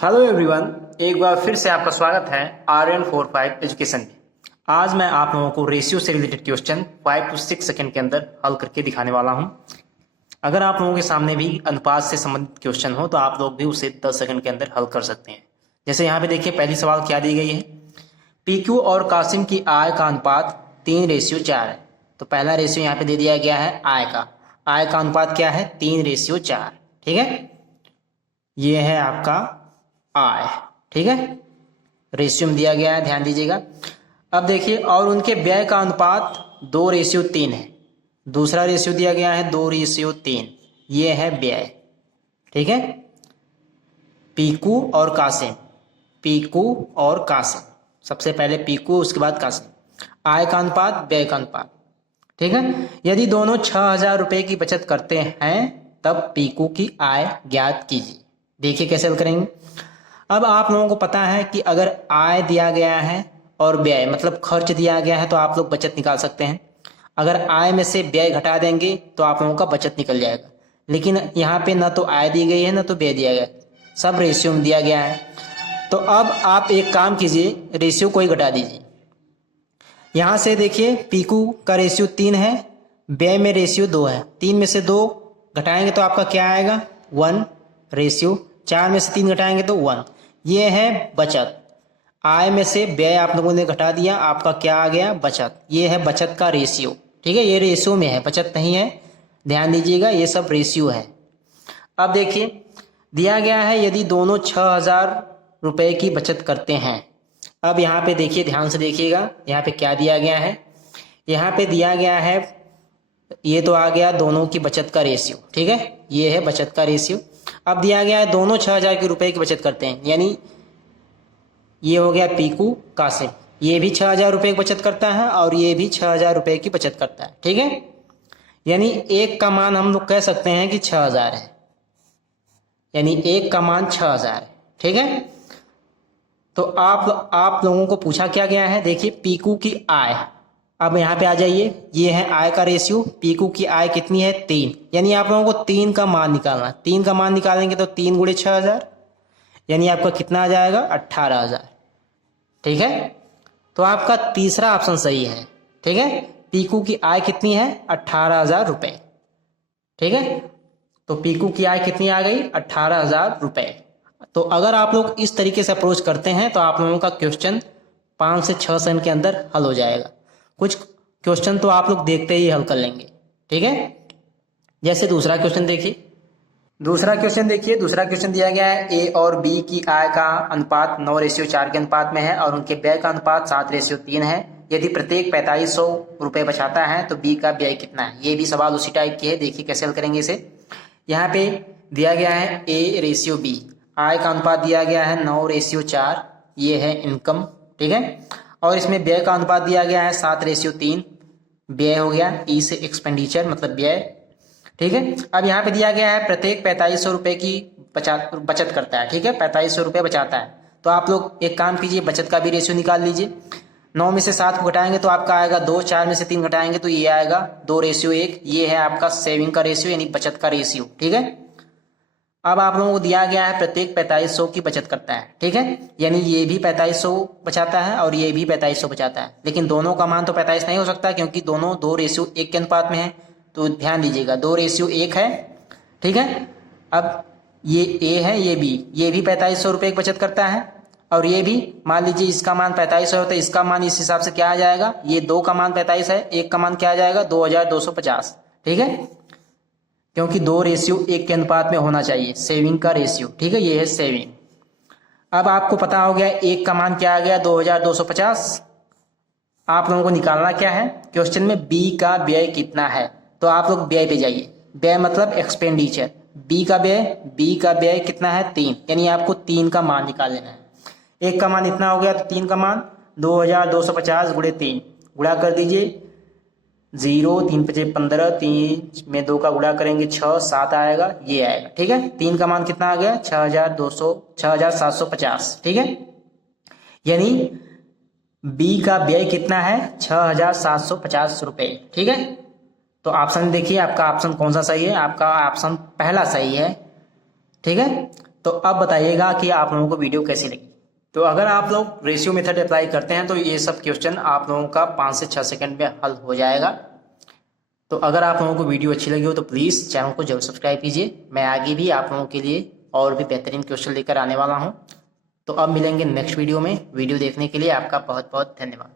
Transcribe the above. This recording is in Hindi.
हेलो एवरीवन, एक बार फिर से आपका स्वागत है RN45 एजुकेशन में। आज मैं आप लोगों को रेशियो से रिलेटेड क्वेश्चन 5 to 6 सेकंड के अंदर हल करके दिखाने वाला हूं। अगर आप लोगों के सामने भी अनुपात से संबंधित क्वेश्चन हो तो आप लोग भी उसे 10 सेकंड के अंदर हल कर सकते हैं। जैसे यहाँ पे देखिए, पहली सवाल क्या दी गई है, PQ और कासिम की आय का अनुपात 3:4 है। तो पहला रेशियो यहाँ पे दे दिया गया है आय का अनुपात क्या है, 3:4। ठीक है, ये है आपका आय। ठीक है, रेशियो में दिया गया है, ध्यान दीजिएगा। अब देखिए, और उनके व्यय का अनुपात 2:3 है। दूसरा रेशियो दिया गया है 2:3, ये है व्यय। ठीक है, पीकू और कासिम, सबसे पहले पीकू उसके बाद कासिम। आय का अनुपात, व्यय का अनुपात। ठीक है, यदि दोनों 6,000 रुपए की बचत करते हैं तब पीकू की आय ज्ञात कीजिए। देखिए कैसे हल करेंगे। अब आप लोगों को पता है कि अगर आय दिया गया है और व्यय मतलब खर्च दिया गया है तो आप लोग बचत निकाल सकते हैं। अगर आय में से व्यय घटा देंगे तो आप लोगों का बचत निकल जाएगा। लेकिन यहाँ पे ना तो आय दी गई है ना तो व्यय दिया गया है, सब रेशियो में दिया गया है। तो अब आप एक काम कीजिए, रेशियो को ही घटा दीजिए। यहाँ से देखिए, पीकू का रेशियो 3 है, व्यय में रेशियो 2 है। 3 में से 2 घटाएंगे तो आपका क्या आएगा, 1 रेशियो। 4 में से 3 घटाएंगे तो 1। ये है बचत। आय में से व्यय आप लोगों ने घटा दिया, आपका क्या आ गया, बचत। ये है बचत का रेशियो। ठीक है, ये रेशियो में है, बचत नहीं है, ध्यान दीजिएगा, ये सब रेशियो है। अब देखिए, दिया गया है यदि दोनों 6,000 रुपए की बचत करते हैं। अब यहाँ पे देखिए, ध्यान से देखिएगा, यहाँ पे क्या दिया गया है। यहाँ पे दिया गया है, ये तो आ गया दोनों की बचत का रेशियो। ठीक है, ये है बचत का रेशियो। अब दिया गया है दोनों 6,000 के रुपए की बचत करते हैं, यानी ये हो गया पीकू कासिम, ये भी 6,000 रुपए की बचत करता है और ये भी 6,000 रुपए की बचत करता है। ठीक है, यानी एक का मान हम लोग कह सकते हैं कि 6,000 है, यानी एक का मान 6,000 है। ठीक है, तो आप लोगों को पूछा क्या गया है, देखिए पीकू की आय। अब यहाँ पे आ जाइए, ये है आय का रेशियो, पीकू की आय कितनी है, 3, यानी आप लोगों को 3 का मान निकालना है। 3 का मान निकालेंगे तो 3 गुणे 6,000, यानी आपका कितना आ जाएगा, 18,000। ठीक है, तो आपका तीसरा ऑप्शन सही है। ठीक है, पीकू की आय कितनी है, 18,000 रुपए। ठीक है, तो पीकू की आय कितनी आ गई, 18,000 रुपए। तो अगर आप लोग इस तरीके से अप्रोच करते हैं तो आप लोगों का क्वेश्चन 5 से 6 सेकंड के अंदर हल हो जाएगा। कुछ क्वेश्चन तो आप लोग देखते ही हल कर लेंगे। ठीक है, जैसे दूसरा क्वेश्चन देखिए। दूसरा क्वेश्चन दिया गया है, ए और बी की आय का अनुपात 9:4 के अनुपात में है और उनके व्यय का अनुपात 7:3 है। यदि प्रत्येक 4500 रुपए बचाता है तो बी का व्यय कितना है। ये भी सवाल उसी टाइप की है, देखिए कैसे हल करेंगे इसे। यहाँ पे दिया गया है A/B, आय का अनुपात दिया गया है 9:4, ये है इनकम। ठीक है, और इसमें व्यय का अनुपात दिया गया है 7:3, व्यय हो गया, ई से एक्सपेंडिचर मतलब व्यय। ठीक है, अब यहाँ पे दिया गया है प्रत्येक 4500 रुपए की बचत करता है। ठीक है, 4500 रुपए बचाता है। तो आप लोग एक काम कीजिए, बचत का भी रेशियो निकाल लीजिए। 9 में से 7 को घटाएंगे तो आपका आएगा 2, 4 में से 3 घटाएंगे तो ये आएगा 2:1। ये है आपका सेविंग का रेशियो, यानी बचत का रेशियो। ठीक है, अब आप लोगों को दिया गया है प्रत्येक 4500 की बचत करता है। ठीक है, यानी ये भी 4500 बचाता है और ये भी 4500 बचाता है, लेकिन दोनों का मान तो 45 नहीं हो सकता क्योंकि दोनों 2:1 के अनुपात में है। तो ध्यान दीजिएगा, 2:1 है। ठीक है, अब ये ए है, ये बी, ये भी 4500 रुपए की बचत करता है और ये भी, मान लीजिए इसका मान 4500 है तो इसका मान इस हिसाब से क्या आ जाएगा, ये 2 का मान 45 है, एक का मान क्या आ जाएगा, 2250। ठीक है, क्योंकि 2:1 के अनुपात में होना चाहिए सेविंग का रेशियो। ठीक है, ये है सेविंग। अब आपको पता हो गया एक का मान क्या आ गया, 2250। आप लोगों को निकालना क्या है, क्वेश्चन में बी का व्यय कितना है। तो आप लोग व्यय पे जाइए, व्यय मतलब एक्सपेंडिचर। बी का व्यय कितना है, 3, यानी आपको 3 का मान निकाल लेना है। एक का मान इतना हो गया तो 3 का मान 2250 गुणे 3, गुणा कर दीजिए, 0, 3 × 5 = 15, 3 में 2 का गुणा करेंगे 6, 7 आएगा, ये आएगा। ठीक है, 3 का मान कितना आ गया, 6,750। ठीक है, यानी बी का व्यय कितना है, 6,750 रुपए। ठीक है, तो ऑप्शन देखिए आपका ऑप्शन कौन सा सही है, आपका ऑप्शन पहला सही है। ठीक है, तो अब बताइएगा कि आप लोगों को वीडियो कैसी लगी। तो अगर आप लोग रेशियो मेथड अप्लाई करते हैं तो ये सब क्वेश्चन आप लोगों का 5 से 6 सेकंड में हल हो जाएगा। तो अगर आप लोगों को वीडियो अच्छी लगी हो तो प्लीज़ चैनल को जरूर सब्सक्राइब कीजिए। मैं आगे भी आप लोगों के लिए और भी बेहतरीन क्वेश्चन लेकर आने वाला हूँ। तो अब मिलेंगे नेक्स्ट वीडियो में। वीडियो देखने के लिए आपका बहुत बहुत धन्यवाद।